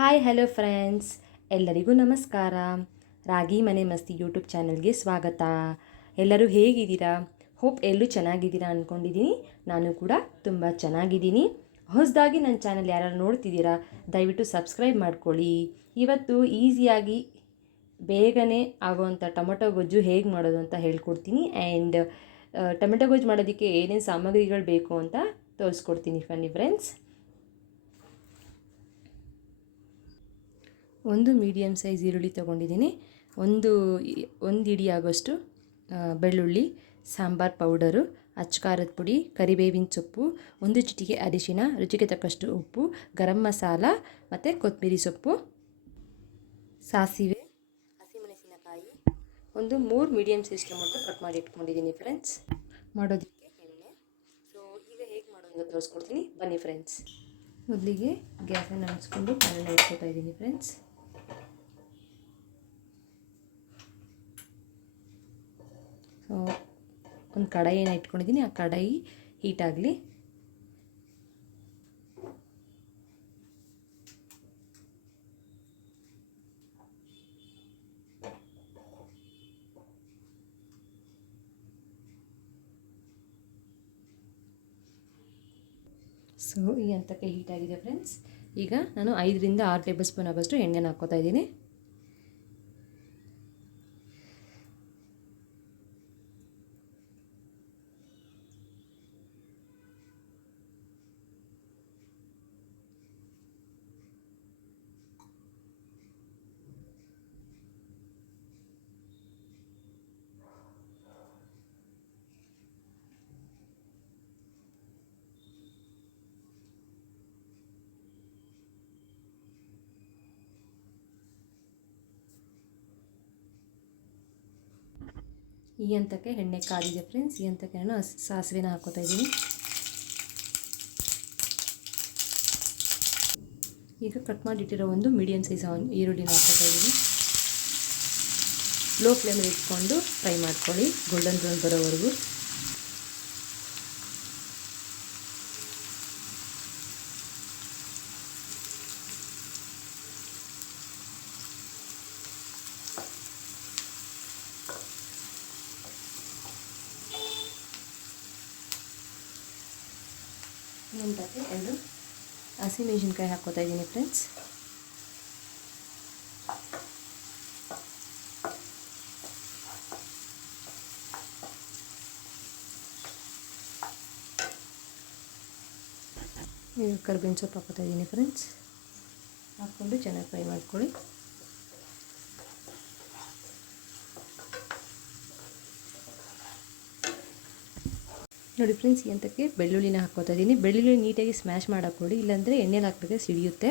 Hi, hello friends. ಎಲ್ಲರಿಗೂ ನಮಸ್ಕಾರ. ರಾಗಿ ಮನೆ ಮಸ್ತಿ ಯೂಟ್ಯೂಬ್ ಚಾನಲ್ಗೆ ಸ್ವಾಗತ. ಎಲ್ಲರೂ ಹೇಗಿದ್ದೀರಾ? ಹೋಪ್ ಎಲ್ಲರೂ ಚೆನ್ನಾಗಿದ್ದೀರಾ ಅಂದ್ಕೊಂಡಿದ್ದೀನಿ ನಾನು ಕೂಡ ತುಂಬ ಚೆನ್ನಾಗಿದ್ದೀನಿ. ಹೊಸದಾಗಿ ನನ್ನ ಚಾನಲ್ ಯಾರು ನೋಡ್ತಿದ್ದೀರಾ, ದಯವಿಟ್ಟು ಸಬ್ಸ್ಕ್ರೈಬ್ ಮಾಡ್ಕೊಳ್ಳಿ. ಇವತ್ತು ಈಸಿಯಾಗಿ ಬೇಗನೆ ಆಗೋವಂಥ ಟೊಮೊಟೊ ಗೊಜ್ಜು ಹೇಗೆ ಮಾಡೋದು ಅಂತ ಹೇಳ್ಕೊಡ್ತೀನಿ. ಆ್ಯಂಡ್ ಟೊಮೆಟೊ ಗೊಜ್ಜು ಮಾಡೋದಕ್ಕೆ ಏನೇನು ಸಾಮಗ್ರಿಗಳು ಬೇಕು ಅಂತ ತೋರಿಸ್ಕೊಡ್ತೀನಿ ಫನ್ನಿ ಫ್ರೆಂಡ್ಸ್. ಒಂದು ಮೀಡಿಯಮ್ ಸೈಜ್ ಈರುಳ್ಳಿ ತೊಗೊಂಡಿದ್ದೀನಿ. ಒಂದು ಒಂದು ಇಡಿ ಆಗೋಷ್ಟು ಬೆಳ್ಳುಳ್ಳಿ, ಸಾಂಬಾರ್ ಪೌಡರು ಅಚ್ಕಾರದ ಪುಡಿ, ಕರಿಬೇವಿನ ಸೊಪ್ಪು, ಒಂದು ಚಿಟಿಕೆ ಅರಿಶಿನ, ರುಚಿಗೆ ತಕ್ಕಷ್ಟು ಉಪ್ಪು, ಗರಂ ಮಸಾಲ ಮತ್ತು ಕೊತ್ತಂಬರಿ ಸೊಪ್ಪು, ಸಾಸಿವೆ, ಹಸಿಮೆಣಸಿನಕಾಯಿ. ಒಂದು ಮೂರು ಮೀಡಿಯಮ್ ಸೈಜ್ ಟೊಮೊಟೊ ಕಟ್ ಮಾಡಿ ಇಟ್ಕೊಂಡಿದ್ದೀನಿ ಫ್ರೆಂಡ್ಸ್ ಮಾಡೋದಕ್ಕೆ ಎಣ್ಣೆ. ಸೊ ಈಗ ಹೇಗೆ ಮಾಡೋದು ತೋರಿಸ್ಕೊಡ್ತೀನಿ. ಬನ್ನಿ ಫ್ರೆಂಡ್ಸ್ ಮೊದಲಿಗೆ ಗ್ಯಾಸನ್ನು ಅನ್ಸ್ಕೊಂಡು ಪ್ಯಾನನ್ನು ಇಟ್ಕೊತಾ ಇದ್ದೀನಿ ಫ್ರೆಂಡ್ಸ್ ಒಂದು ಕಡಾಯಿನ ಇಟ್ಕೊಂಡಿದ್ದೀನಿ ಆ ಕಡಾಯಿ ಹೀಟ್ ಆಗಲಿ. ಸೊ ಈ ಹಂತಕ್ಕೆ ಹೀಟ್ ಆಗಿದೆ ಫ್ರೆಂಡ್ಸ್ ಈಗ ನಾನು ಐದರಿಂದ ಆರು ಟೇಬಲ್ ಸ್ಪೂನ್ ಆಗೋಷ್ಟು ಎಣ್ಣೆನ ಹಾಕ್ಕೋತಾ ಇದ್ದೀನಿ. ಈ ಹಂತಕ್ಕೆ ಎಣ್ಣೆ ಕಾದಿದೆ ಫ್ರೆಂಡ್ಸ್ ಈ ಹಂತಕ್ಕೆ ನಾನು ಸಾಸಿವೆನ ಹಾಕೋತಾ ಇದ್ದೀನಿ. ಈಗ ಕಟ್ ಮಾಡಿಟ್ಟಿರೋ ಒಂದು ಮೀಡಿಯಮ್ ಸೈಜ್ ಈರುಳ್ಳಿನ ಹಾಕೋತಾ ಇದ್ದೀನಿ. ಲೋ ಫ್ಲೇಮಲ್ಲಿ ಇಟ್ಕೊಂಡು ಫ್ರೈ ಮಾಡ್ಕೊಳ್ಳಿ. ಗೋಲ್ಡನ್ ಬ್ರೌನ್ ಬರೋವರೆಗೂ. ನಂತಕ್ಕೆ ಎರಡು ಹಸಿಮೆಣಸಿನ್ಕಾಯಿ ಹಾಕ್ಕೋತಾ ಇದ್ದೀನಿ ಫ್ರೆಂಡ್ಸ್ ಈಗ ಕರ್ಬೇವಿನ ಸೊಪ್ಪು ಹಾಕೋತಾ ಇದ್ದೀನಿ ಫ್ರೆಂಡ್ಸ್ ಹಾಕ್ಕೊಂಡು ಚೆನ್ನಾಗಿ ಫ್ರೈ ಮಾಡ್ಕೊಳ್ಳಿ. ನೋಡಿ ಫ್ರೆಂಡ್ಸ್ ಈ ಹಂತಕ್ಕೆ ಬೆಳ್ಳುಳ್ಳಿನ ಹಾಕ್ಕೋತಾ ಇದ್ದೀನಿ ಬೆಳ್ಳುಳ್ಳಿ ನೀಟಾಗಿ ಸ್ಮ್ಯಾಶ್ ಕೊಡಿ ಇಲ್ಲಾಂದರೆ ಎಣ್ಣೆಲಿ ಹಾಕಿದ್ರೆ ಸಿಡಿಯುತ್ತೆ.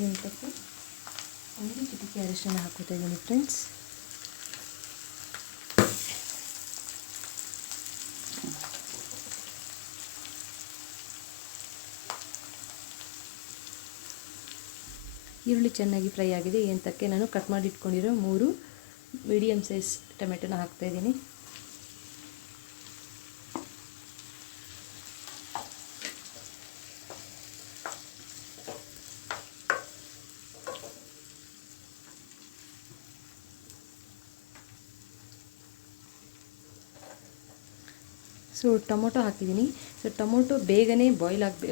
ಹಂತಕ್ಕೆ ಒಂದು ಚಿಟಿಕೆ ಅರಿಶಿನ ಹಾಕೋತಾ ಇದ್ದೀನಿ ಫ್ರೆಂಡ್ಸ್. ಈರುಳ್ಳಿ ಚೆನ್ನಾಗಿ ಫ್ರೈ ಆಗಿದೆ. ಎಂತಕ್ಕೆ ನಾನು ಕಟ್ ಮಾಡಿ ಇಟ್ಕೊಂಡಿರೋ ಮೂರು ಮೀಡಿಯಮ್ ಸೈಜ್ ಟೊಮೆಟೊನ ಹಾಕ್ತಾ ಸೊ ಟೊಮೊಟೊ ಹಾಕಿದ್ದೀನಿ. ಸೊ ಟೊಮೊಟೊ ಬೇಗನೆ ಬಾಯ್ಲ್ ಆಗಿ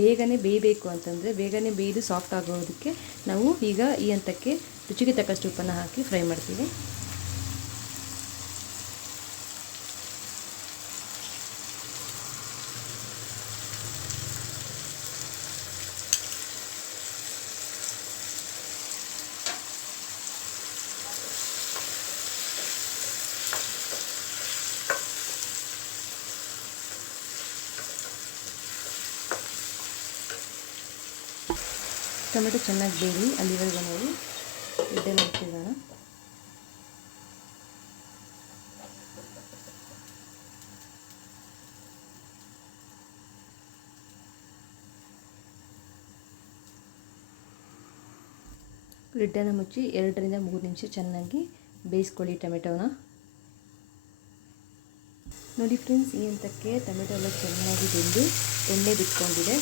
ಬೇಗನೆ ಬೇಯಬೇಕು ಅಂತಂದರೆ ಬೇಗನೆ ಬೇಯ್ದು ಸಾಫ್ಟ್ ಆಗೋದಕ್ಕೆ ನಾವು ಈಗ ಈ ಹಂತಕ್ಕೆ ರುಚಿಗೆ ತಕ್ಕಷ್ಟು ಉಪ್ಪನ್ನು ಹಾಕಿ ಫ್ರೈ ಮಾಡ್ತೀವಿ. ಟೊಮೆಟೊ ಚೆನ್ನಾಗಿ ಬೇಯಲಿ ಅಲ್ಲಿವರೆಗೂ ನಾವು ಇಡ್ಡೆ ಮಾಡ್ತಿದ್ದಾನ. ಲಿಡ್ಡನ್ನು ಮುಚ್ಚಿ ಎರಡರಿಂದ ಮೂರು ನಿಮಿಷ ಚೆನ್ನಾಗಿ ಬೇಯಿಸ್ಕೊಳ್ಳಿ ಟೊಮೆಟೊನ. ನೋಡಿ ಫ್ರೆಂಡ್ಸ್, ಈ ಹಂತಕ್ಕೆ ಟೊಮೆಟೊ ಎಲ್ಲ ಚೆನ್ನಾಗಿ ಬೆಂದು ಎಣ್ಣೆ ಬಿಟ್ಕೊಂಡಿದೆ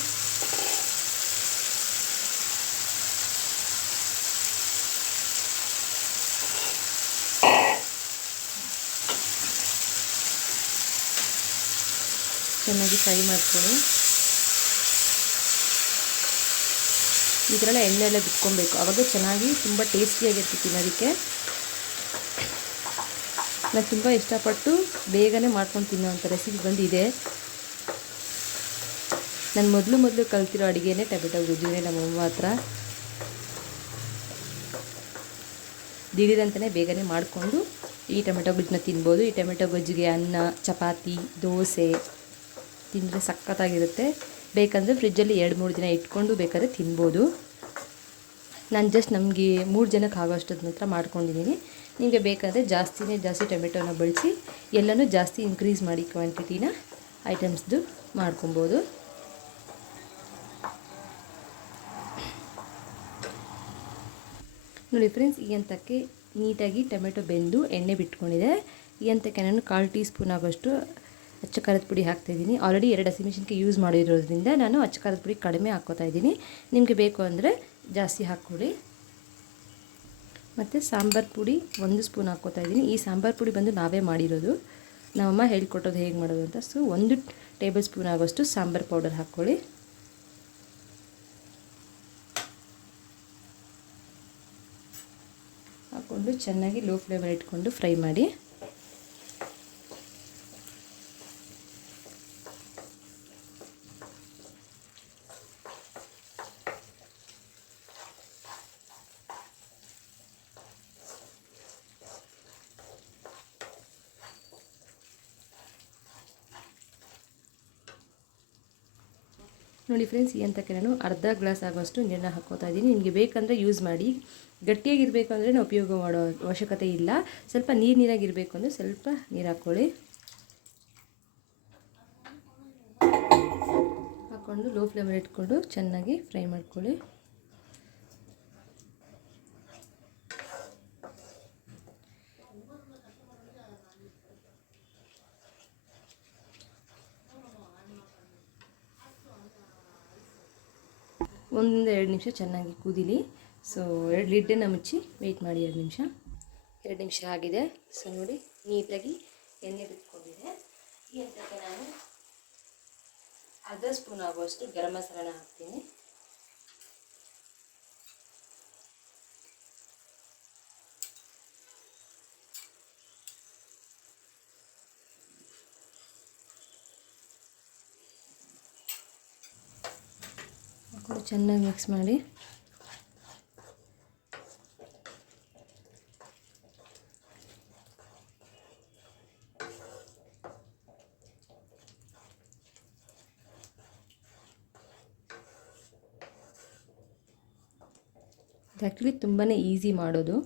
ಚೆನ್ನಾಗಿ ಫ್ರೈ ಮಾಡ್ಕೊಳ್ಳಿ. ಈ ಥರ ಎಣ್ಣೆ ಎಲ್ಲ ಬಿಟ್ಕೊಬೇಕು ಆವಾಗ ಚೆನ್ನಾಗಿ ತುಂಬ ಟೇಸ್ಟಿಯಾಗಿರ್ತಿ ತಿನ್ನೋದಕ್ಕೆ. ನಾನು ತುಂಬ ಇಷ್ಟಪಟ್ಟು ಬೇಗನೆ ಮಾಡ್ಕೊಂಡು ತಿನ್ನೋವಂಥ ರೆಸಿಪಿ ಬಂದಿದೆ. ನಾನು ಮೊದಲು ಮೊದಲು ಕಲ್ತಿರೋ ಅಡುಗೆನೇ ಟೊಮೆಟೊ ಗೊಜ್ಜುನೇ ನಮ್ಮಮ್ಮ ಹತ್ರ. ದಿಢೀರಂತಲೇ ಬೇಗನೆ ಮಾಡಿಕೊಂಡು ಈ ಟೊಮೆಟೊ ಗೊಜ್ಜನ್ನ ತಿನ್ಬೋದು. ಈ ಟೊಮೆಟೊ ಗೊಜ್ಜಿಗೆ ಅನ್ನ, ಚಪಾತಿ, ದೋಸೆ. ತಿಂದರೆ ಸಖತ್ತಾಗಿರುತ್ತೆ. ಬೇಕಂದರೆ ಫ್ರಿಜ್ಜಲ್ಲಿ ಎರಡು, ಮೂರು ದಿನ ಇಟ್ಕೊಂಡು ಬೇಕಾದರೆ ತಿನ್ಬೋದು. ನಾನು ಜಸ್ಟ್ ನಮಗೆ ಮೂರು ಜನಕ್ಕೆ ಆಗೋಷ್ಟದ ಮಾತ್ರ ಮಾಡ್ಕೊಂಡಿದ್ದೀನಿ ನಿಮಗೆ ಬೇಕಾದರೆ ಜಾಸ್ತಿನೇ ಜಾಸ್ತಿ ಟೊಮೆಟೊನ ಬಳಸಿ, ಎಲ್ಲನೂ ಜಾಸ್ತಿ ಇನ್ಕ್ರೀಸ್ ಮಾಡಿ ಕ್ವಾಂಟಿಟಿನ ಐಟಮ್ಸ್ದು ಮಾಡ್ಕೊಬೋದು. ನೋಡಿ ಫ್ರೆಂಡ್ಸ್ ಈ ಹಂತಕ್ಕೆ ನೀಟಾಗಿ ಟೊಮೆಟೊ ಬೆಂದು ಎಣ್ಣೆ ಬಿಟ್ಕೊಂಡಿದೆ. ಈ ಹಂತಕ್ಕೆ ನಾನು ಕಾಲು ಟೀ ಸ್ಪೂನ್ ಆಗೋಷ್ಟು ಅಚ್ಚ ಖಾರದ ಪುಡಿ ಹಾಕ್ತಾಯಿದ್ದೀನಿ ಆಲ್ರೆಡಿ ಎರಡು ಹಸಿಮೆಣಸಿನ್ಕಾಯಿ ಯೂಸ್ ಮಾಡಿರೋದ್ರಿಂದ ನಾನು ಅಚ್ಚ ಖಾರದ ಪುಡಿ ಕಡಿಮೆ ಹಾಕ್ಕೋತಾ ಇದ್ದೀನಿ. ನಿಮಗೆ ಬೇಕು ಅಂದರೆ ಜಾಸ್ತಿ ಹಾಕ್ಕೊಳ್ಳಿ ಮತ್ತು ಸಾಂಬಾರು ಪುಡಿ ಒಂದು ಸ್ಪೂನ್ ಹಾಕ್ಕೋತಾ ಇದ್ದೀನಿ. ಈ ಸಾಂಬಾರು ಪುಡಿ ಬಂದು ನಾವೇ ಮಾಡಿರೋದು. ನಮ್ಮಮ್ಮ ಹೇಳ್ಕೊಟ್ಟೋದು ಹೇಗೆ ಮಾಡೋದು ಅಂತ. ಸೊ ಒಂದು ಟೇಬಲ್ ಸ್ಪೂನ್ ಆಗೋಷ್ಟು ಸಾಂಬಾರು ಪೌಡರ್ ಹಾಕ್ಕೊಳ್ಳಿ. ಹಾಕ್ಕೊಂಡು ಚೆನ್ನಾಗಿ ಲೋ ಫ್ಲೇಮಲ್ಲಿ ಇಟ್ಕೊಂಡು ಫ್ರೈ ಮಾಡಿ. ನೋಡಿ ಫ್ರೆಂಡ್ಸ್ ಈ ಹಂತಕ್ಕೆ ನಾನು ಅರ್ಧ ಗ್ಲಾಸ್ ಆಗೋಷ್ಟು ನೀರನ್ನ ಹಾಕೋತಾ ಇದ್ದೀನಿ. ನಿಮಗೆ ಬೇಕಂದರೆ ಯೂಸ್ ಮಾಡಿ. ಗಟ್ಟಿಯಾಗಿರಬೇಕು ಅಂದರೆ ನಾವು ಉಪಯೋಗ ಮಾಡೋ ಅವಶ್ಯಕತೆ ಇಲ್ಲ. ಸ್ವಲ್ಪ ನೀರು ನೀರಾಗಿರಬೇಕು ಅಂದರೆ ಸ್ವಲ್ಪ ನೀರು ಹಾಕ್ಕೊಳ್ಳಿ. ಹಾಕ್ಕೊಂಡು ಲೋ ಫ್ಲೇಮಲ್ಲಿ ಇಟ್ಕೊಂಡು ಚೆನ್ನಾಗಿ ಫ್ರೈ ಮಾಡ್ಕೊಳ್ಳಿ. ಒಂದರಿಂದ ಎರಡು ನಿಮಿಷ ಚೆನ್ನಾಗಿ ಕುದೀಲಿ. ಸೊ ಎರಡು ಲಿಡ್ಡನ್ನು ಮುಚ್ಚಿ ವೆಯ್ಟ್ ಮಾಡಿ ಎರಡು ನಿಮಿಷ. ಎರಡು ನಿಮಿಷ ಆಗಿದೆ. ಸೊ ನೋಡಿ, ನೀಟಾಗಿ ಎಣ್ಣೆ ಬಿಟ್ಕೊಂಡಿದೆ ಈ ಹಂತಕ್ಕೆ ನಾನು ಅರ್ಧ ಸ್ಪೂನ್ ಆಗುವಷ್ಟು ಗರಂ ಮಸಾಲನ ಹಾಕ್ತೀನಿ. ಚೆನ್ನಾಗಿ ಮಿಕ್ಸ್ ಮಾಡಿ. ಇದು ಆ್ಯಕ್ಚುಲಿ ತುಂಬಾ ಈಸಿ ಮಾಡೋದು.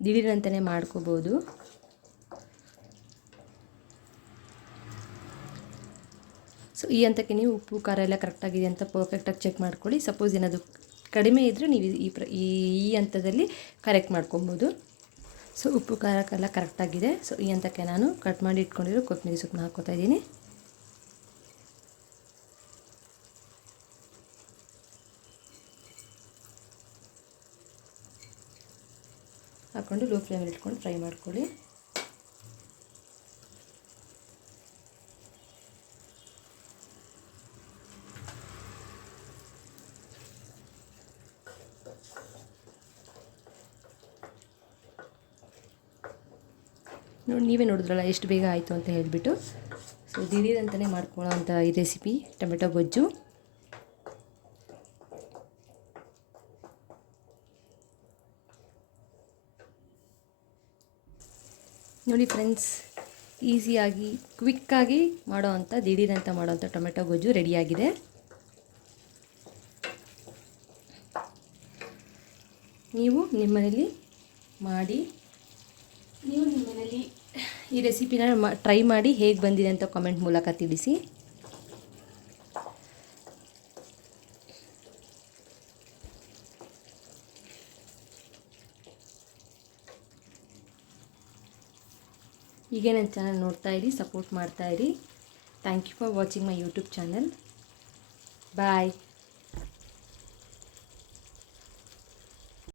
ದಿಢೀರಂತಲೇ ಮಾಡ್ಕೋಬೋದು. ಸೊ ಈ ಹಂತಕ್ಕೆ ನೀವು ಉಪ್ಪು, ಖಾರ ಎಲ್ಲ ಕರೆಕ್ಟಾಗಿದೆ ಅಂತ ಪರ್ಫೆಕ್ಟಾಗಿ ಚೆಕ್ ಮಾಡ್ಕೊಳ್ಳಿ. ಸಪೋಸ್ ಏನಾದರೂ ಕಡಿಮೆ ಇದ್ದರೆ ನೀವು ಈ ಪ್ರ, ಈ ಹಂತದಲ್ಲಿ ಕರೆಕ್ಟ್ ಮಾಡ್ಕೊಬೋದು. ಸೊ ಉಪ್ಪು ಖಾರಕ್ಕೆಲ್ಲ ಕರೆಕ್ಟಾಗಿದೆ ಸೊ ಈ ಹಂತಕ್ಕೆ ನಾನು ಕಟ್ ಮಾಡಿ ಇಟ್ಕೊಂಡಿರೋ ಕೊತ್ತಂಬರಿ ಸೊಪ್ಪನ್ನ ಹಾಕ್ಕೊತಾ ಇದ್ದೀನಿ. ಹಾಕ್ಕೊಂಡು ಲೋ ಫ್ಲೇಮಲ್ಲಿ ಇಟ್ಕೊಂಡು ಫ್ರೈ ಮಾಡ್ಕೊಳ್ಳಿ. ನೋಡಿ, ನೀವೇ ನೋಡಿದ್ರಲ್ಲ, ಎಷ್ಟು ಬೇಗ ಆಯಿತು ಅಂತ ಹೇಳಿಬಿಟ್ಟು. ಸೊ ದಿಢೀರಂತಲೇ ಮಾಡ್ಕೊಳ್ಳೋ ಈ ರೆಸಿಪಿ ಟೊಮೆಟೊ ಗೊಜ್ಜು. ನೋಡಿ ಫ್ರೆಂಡ್ಸ್ ಈಸಿಯಾಗಿ ಕ್ವಿಕ್ಕಾಗಿ ಮಾಡೋ ಅಂಥ ದಿಢೀರಂತ ಮಾಡೋ ಅಂಥ ಟೊಮೆಟೊ ಗೊಜ್ಜು ರೆಡಿಯಾಗಿದೆ. ನೀವು ನಿಮ್ಮನೇಲಿ ಮಾಡಿ ನೀವು ನಿಮ್ಮ ಮನೇಲಿ ಈ ರೆಸಿಪಿನ ಟ್ರೈ ಮಾಡಿ ಹೇಗೆ ಬಂದಿದೆ ಅಂತ ಕಾಮೆಂಟ್ ಮೂಲಕ ತಿಳಿಸಿ. ಹೀಗೆ ನನ್ನ ಚಾನಲ್ ನೋಡ್ತಾ ಇರಿ ಸಪೋರ್ಟ್ ಮಾಡ್ತಾ ಇರಿ. Thank you for watching my YouTube channel bye